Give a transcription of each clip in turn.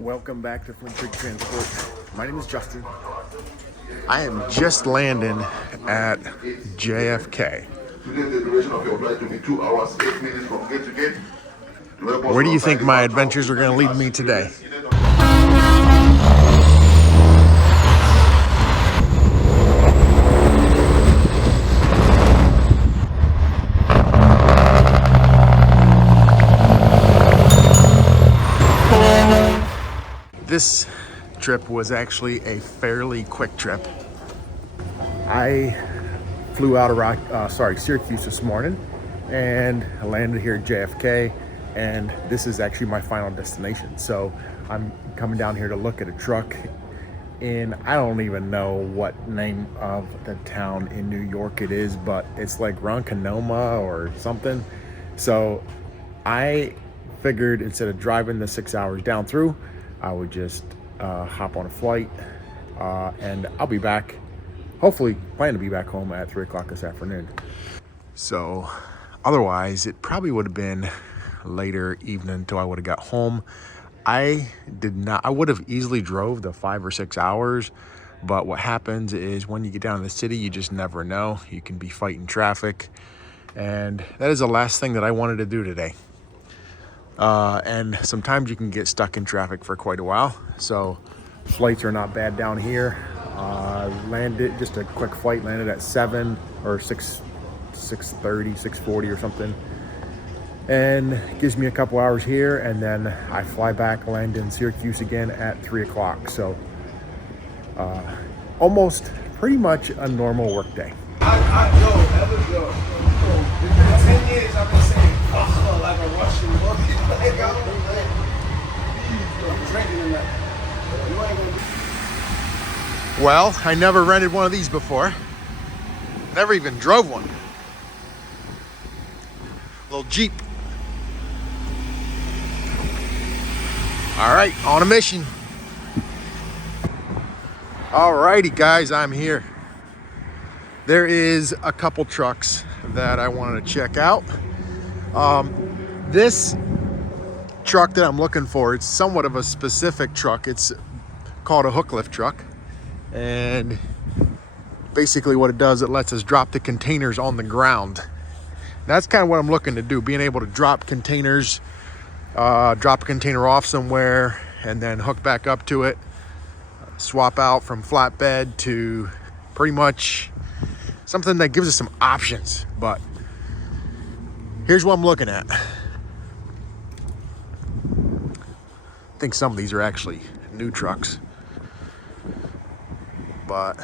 Welcome back to Flint Transport. My name is Justin. I am just landing at JFK. Today the duration of your flight will be 2 hours, 8 minutes from gate to gate. Where do you think my adventures are going to lead me today? This trip was actually a fairly quick trip. I flew out of Syracuse this morning and I landed here at JFK, and this is actually my final destination. So I'm coming down here to look at a truck in, I don't even know what name of the town in New York it is, but it's like Ronkonkoma or something. So I figured instead of driving the 6 hours down through, I would just hop on a flight and I'll be back, hopefully plan to be back home at 3 o'clock this afternoon. So otherwise it probably would have been later evening until I would have got home. I would have easily drove the 5 or 6 hours, but what happens is when you get down to the city, you just never know. You can be fighting traffic, and that is the last thing that I wanted to do today. And sometimes you can get stuck in traffic for quite a while. So flights are not bad down here. Landed just a quick flight, landed at 7 or 6:30, 6:40 or something. And gives me a couple hours here, and then I fly back, land in Syracuse again at 3 o'clock. So almost pretty much a normal work day. It's been 10 years I've been saying, like a Russian monkey. Well, I never rented one of these before. Never even drove one. Little Jeep. All right, on a mission. All righty, guys, I'm here. There is a couple trucks that I wanted to check out. This truck that I'm looking for, it's somewhat of a specific truck. It's called a Hooklift Truck. And basically what it does, it lets us drop the containers on the ground. That's kind of what I'm looking to do, being able to drop containers, drop a container off somewhere and then hook back up to it, swap out from flatbed to pretty much something that gives us some options. But here's what I'm looking at. I think some of these are actually new trucks, but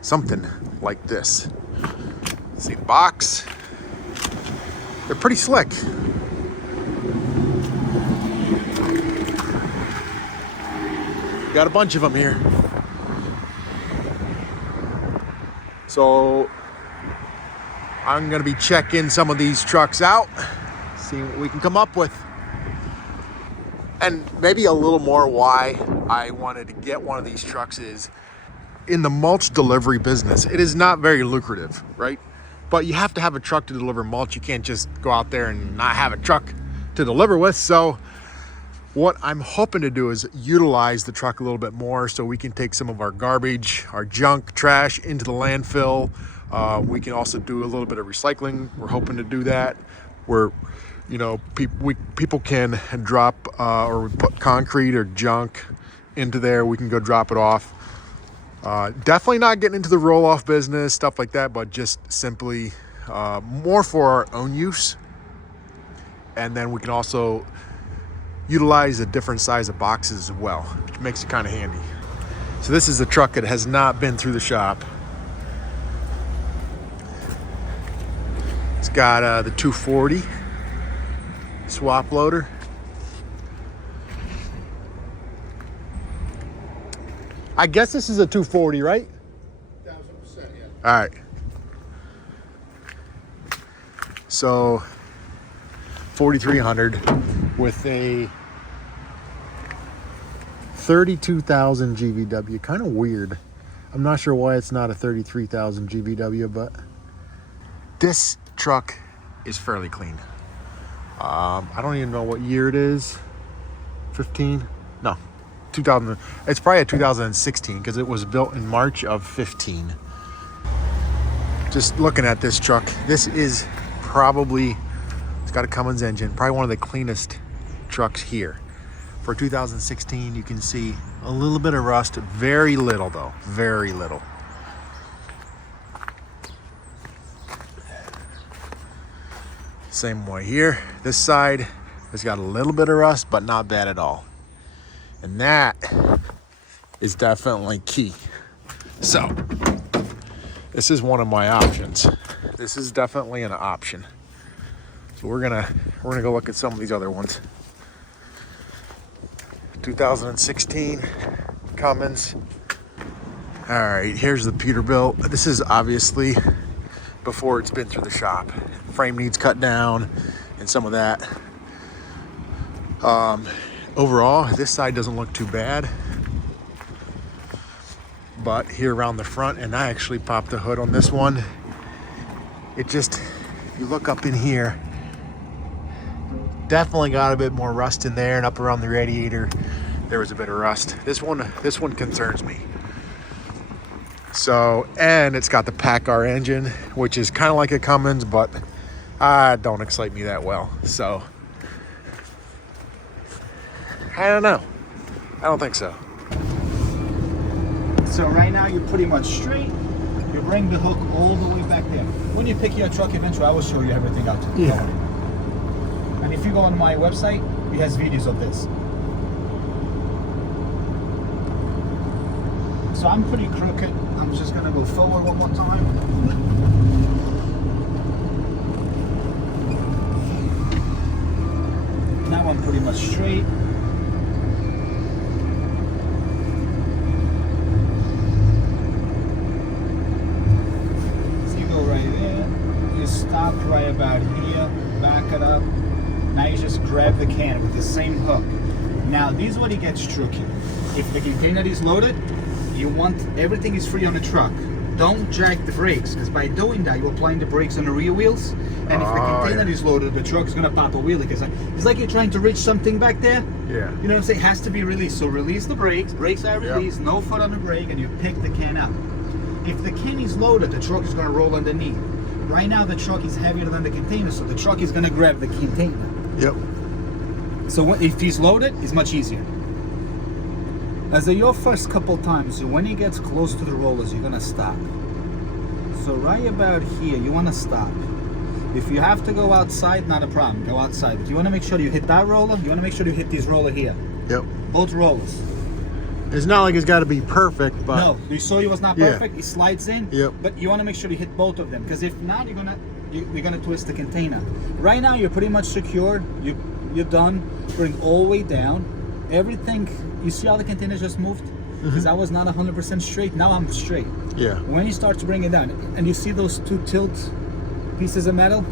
something like this. See the box? They're pretty slick. Got a bunch of them here. So I'm gonna be checking some of these trucks out, see what we can come up with. And maybe a little more why I wanted to get one of these trucks is in the mulch delivery business, it is not very lucrative, right? But you have to have a truck to deliver mulch. You can't just go out there and not have a truck to deliver with. So what I'm hoping to do is utilize the truck a little bit more so we can take some of our garbage, our junk, trash into the landfill. We can also do a little bit of recycling. We're hoping to do that. People can drop or we put concrete or junk into there. We can go drop it off. Definitely not getting into the roll-off business, stuff like that, but just simply more for our own use. And then we can also utilize a different size of boxes as well, which makes it kind of handy. So this is a truck that has not been through the shop. It's got the 240 swap loader. I guess this is a 240, right? 1000%, yeah. All right. So 4,300 with a 32,000 GVW. Kind of weird. I'm not sure why it's not a 33,000 GVW, but this truck is fairly clean. I don't even know what year it is. 15. No, 2000. It's probably a 2016 because it was built in March of 15. Just looking at this truck, this is probably, it's got a Cummins engine, probably one of the cleanest trucks here. For 2016, you can see a little bit of rust, very little though, very little. Same way here. This side has got a little bit of rust, but not bad at all. And that is definitely key. So this is one of my options. This is definitely an option. So we're gonna go look at some of these other ones. 2016 Cummins. All right, here's the Peterbilt. This is obviously before it's been through the shop. Frame needs cut down and some of that. Overall, this side doesn't look too bad. But here around the front, and I actually popped the hood on this one. It just, if you look up in here, definitely got a bit more rust in there, and up around the radiator, there was a bit of rust. This one concerns me. So, and it's got the PACCAR engine, which is kind of like a Cummins, but don't excite me that well. So, I don't know. I don't think so. So right now you're pretty much straight. You bring the hook all the way back there. When you pick your truck eventually, I will show you everything out. Yeah. And if you go on my website, it has videos of this. So I'm pretty crooked. I'm just gonna go forward one more time. Now I'm pretty much straight. So you go right there. You stop right about here. Back it up. Now you just grab the can with the same hook. Now this is what it gets tricky. If the container is loaded, you want everything is free on the truck. Don't jack the brakes, because by doing that you're applying the brakes on the rear wheels, and if the container is loaded, the truck's gonna pop a wheelie. Because it's like you're trying to reach something back there. Yeah. You know what I'm saying? It has to be released. So release the brakes. Brakes are released. Yep. No foot on the brake, and you pick the can up. If the can is loaded, the truck is gonna roll underneath. Right now the truck is heavier than the container, so the truck is gonna grab the container. Yep. So if he's loaded, it's much easier. As your first couple times, when he gets close to the rollers, you're gonna stop. So right about here, you wanna stop. If you have to go outside, not a problem, go outside. But you wanna make sure you hit that roller, you wanna make sure you hit this roller here. Yep. Both rollers. It's not like it's gotta be perfect, but. No, you saw it was not perfect, it slides in. Yep. But you wanna make sure you hit both of them, because if not, you're gonna twist the container. Right now, you're pretty much secured, you're done. Bring all the way down. Everything, you see how the container just moved? Because I was not 100% straight, now I'm straight. Yeah. When you start to bring it down, and you see those two tilt pieces of metal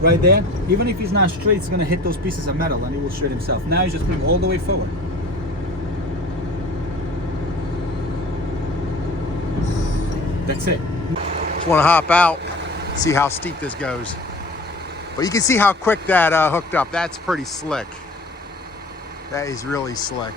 right there, even if he's not straight, it's gonna hit those pieces of metal and he will straight himself. Now you just bring all the way forward. That's it. Just wanna hop out, see how steep this goes. But you can see how quick that hooked up. That's pretty slick. That is really slick.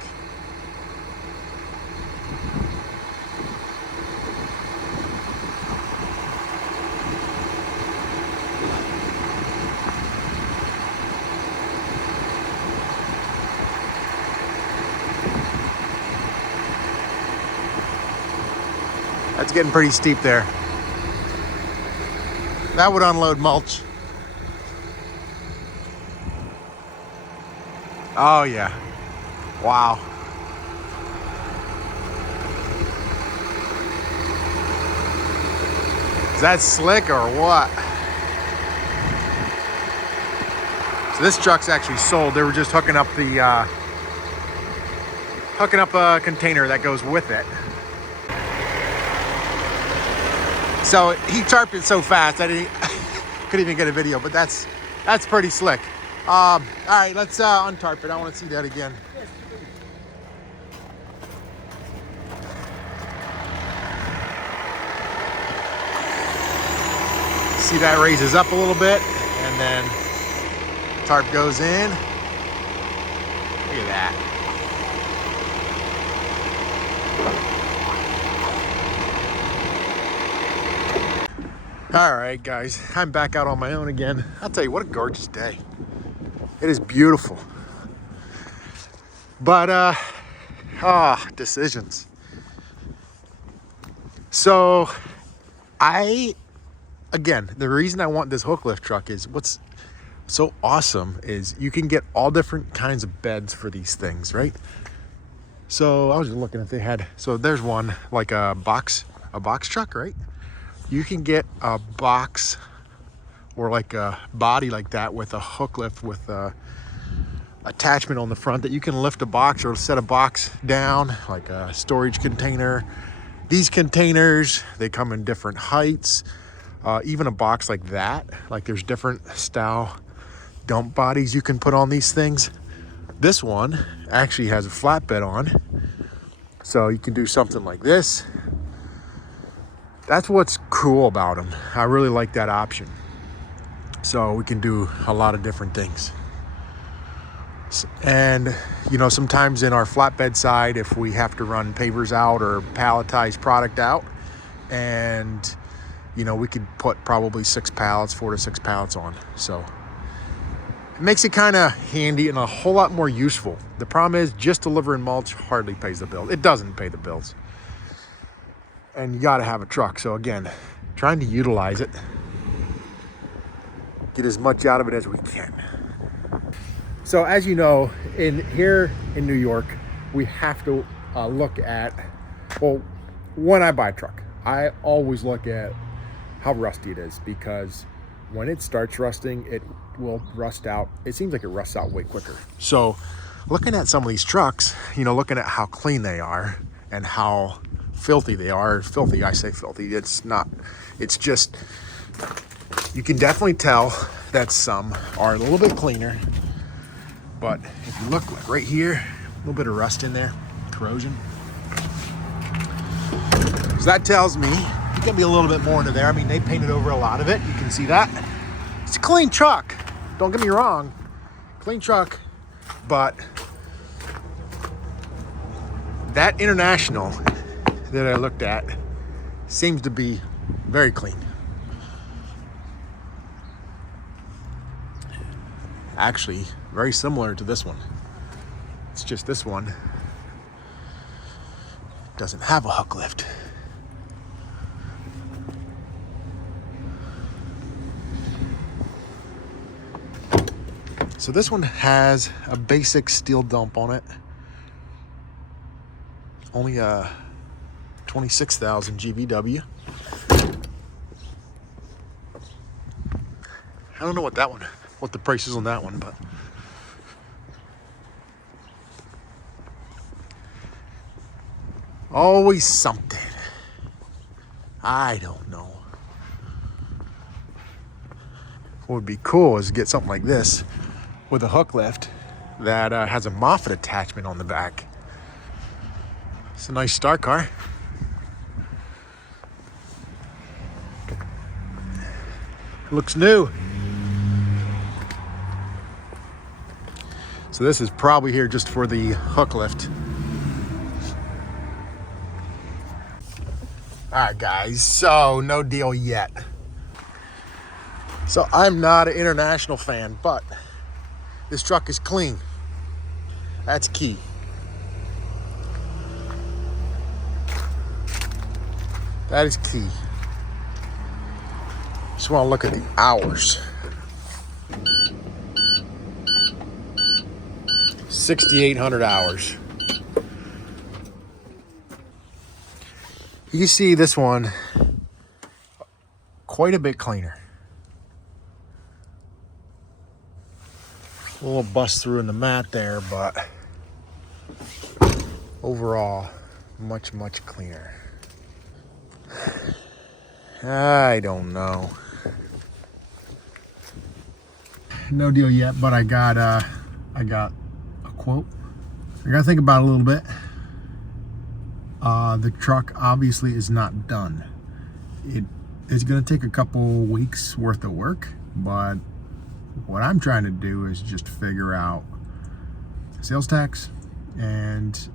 That's getting pretty steep there. That would unload mulch. Oh yeah. Wow. Is that slick or what? So this truck's actually sold. They were just hooking up the a container that goes with it. So he tarped it so fast I couldn't even get a video, but that's pretty slick. All right, let's untarp it. I want to see that again. See, that raises up a little bit, and then tarp goes in. Look at that. All right, guys, I'm back out on my own again. I'll tell you, what a gorgeous day. It is beautiful. But, decisions. So, again, the reason I want this Hooklift truck is what's so awesome is you can get all different kinds of beds for these things, right? So I was just looking if they had, so there's one like a box truck, right? You can get a box or like a body like that with a hook lift with a attachment on the front that you can lift a box or set a box down, like a storage container. These containers, they come in different heights. Even a box like that, like there's different style dump bodies you can put on these things. This one actually has a flatbed on, so you can do something like this. That's what's cool about them. I really like that option. So we can do a lot of different things. And, you know, sometimes in our flatbed side, if we have to run pavers out or palletize product out, and, you know, we could put probably 4 to 6 pallets on. So it makes it kind of handy and a whole lot more useful. The problem is just delivering mulch hardly pays the bill. It doesn't pay the bills. And you got to have a truck. So again, trying to utilize it, get as much out of it as we can. So as you know, here in New York, we have to look at, well, when I buy a truck, I always look at how rusty it is, because when it starts rusting, it will rust out. It seems like it rusts out way quicker. So looking at some of these trucks, you know, looking at how clean they are and how filthy they are. Filthy, I say filthy. It's not, it's just, you can definitely tell that some are a little bit cleaner. But if you look like right here, a little bit of rust in there, corrosion. So that tells me it can be a little bit more into there. I mean, they painted over a lot of it. You can see that. It's a clean truck. Don't get me wrong. Clean truck. But that International that I looked at seems to be very clean. Actually, very similar to this one. It's just this one doesn't have a hook lift. So this one has a basic steel dump on it. Only a 26,000 GVW. I don't know what the price is on that one, but always something. I don't know. What would be cool is to get something like this with a hook lift that has a Moffett attachment on the back. It's a nice star car. Looks new. So this is probably here just for the hook lift. All right, guys, so no deal yet. So I'm not an International fan, but this truck is clean. That's key. That is key. Just want to look at the hours. 6,800 hours. You see this one quite a bit cleaner. A little bust through in the mat there, but overall, much cleaner. I don't know. No deal yet, but I got a quote. I gotta think about it a little bit. The truck obviously is not done. It is gonna take a couple weeks worth of work, but what I'm trying to do is just figure out sales tax, and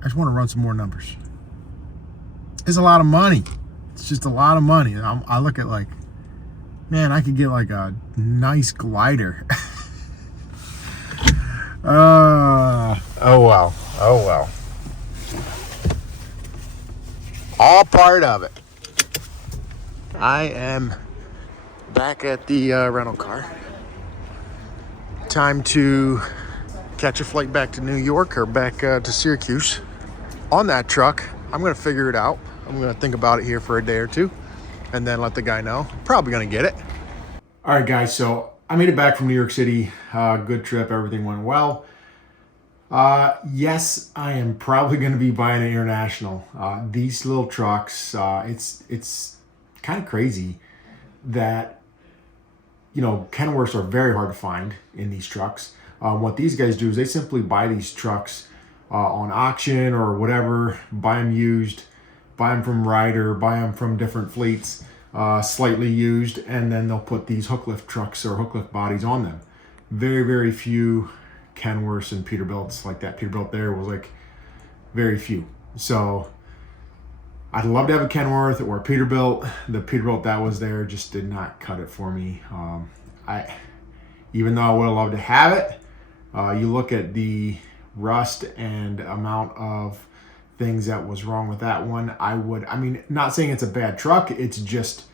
I just want to run some more numbers. It's a lot of money. It's just a lot of money. I look at like, man, I could get like a nice glider. Oh well. Oh well. All part of it. I am back at the rental car. Time to catch a flight back to New York or back to Syracuse. On that truck, I'm gonna figure it out. I'm gonna think about it here for a day or two and then let the guy know. Probably gonna get it. All right, guys, so I made it back from New York City. Good trip, everything went well. Yes, I am probably gonna be buying an international. These little trucks, it's kind of crazy that, you know, kenworths are very hard to find in these trucks. What these guys do is they simply buy these trucks on auction or whatever, buy them used, buy them from Ryder, buy them from different fleets, slightly used, and then they'll put these Hooklift trucks or Hooklift bodies on them. Very, very few kenworths and Peterbilts like that. Peterbilt there was like very few. So I'd love to have a Kenworth or a Peterbilt. The Peterbilt that was there just did not cut it for me. Even though I would have loved to have it, you look at the rust and amount of things that was wrong with that one. I mean, not saying it's a bad truck. It's just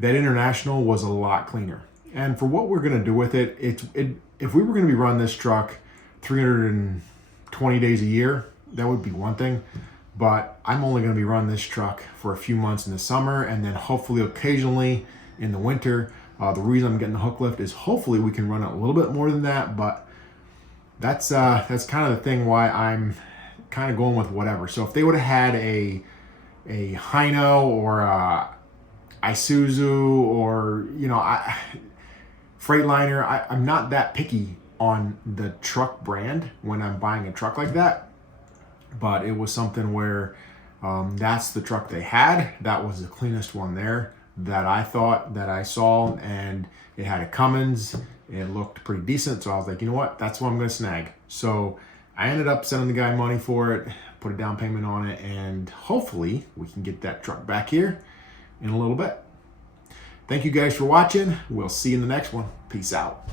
that international was a lot cleaner. And for what we're gonna do with it, if we were gonna be running this truck 320 days a year, that would be one thing. But I'm only going to be running this truck for a few months in the summer and then hopefully occasionally in the winter. The reason I'm getting the Hooklift is hopefully we can run it a little bit more than that, but that's kind of the thing why I'm kind of going with whatever. So if they would have had a Hino or a Isuzu or, you know, Freightliner, I'm not that picky on the truck brand when I'm buying a truck like that. But it was something where that's the truck they had. That was the cleanest one there that I thought that I saw, and it had a Cummins. It looked pretty decent, so I was like, you know what? That's what I'm going to snag. So I ended up sending the guy money for it, put a down payment on it, and hopefully we can get that truck back here in a little bit. Thank you guys for watching. We'll see you in the next one. Peace out.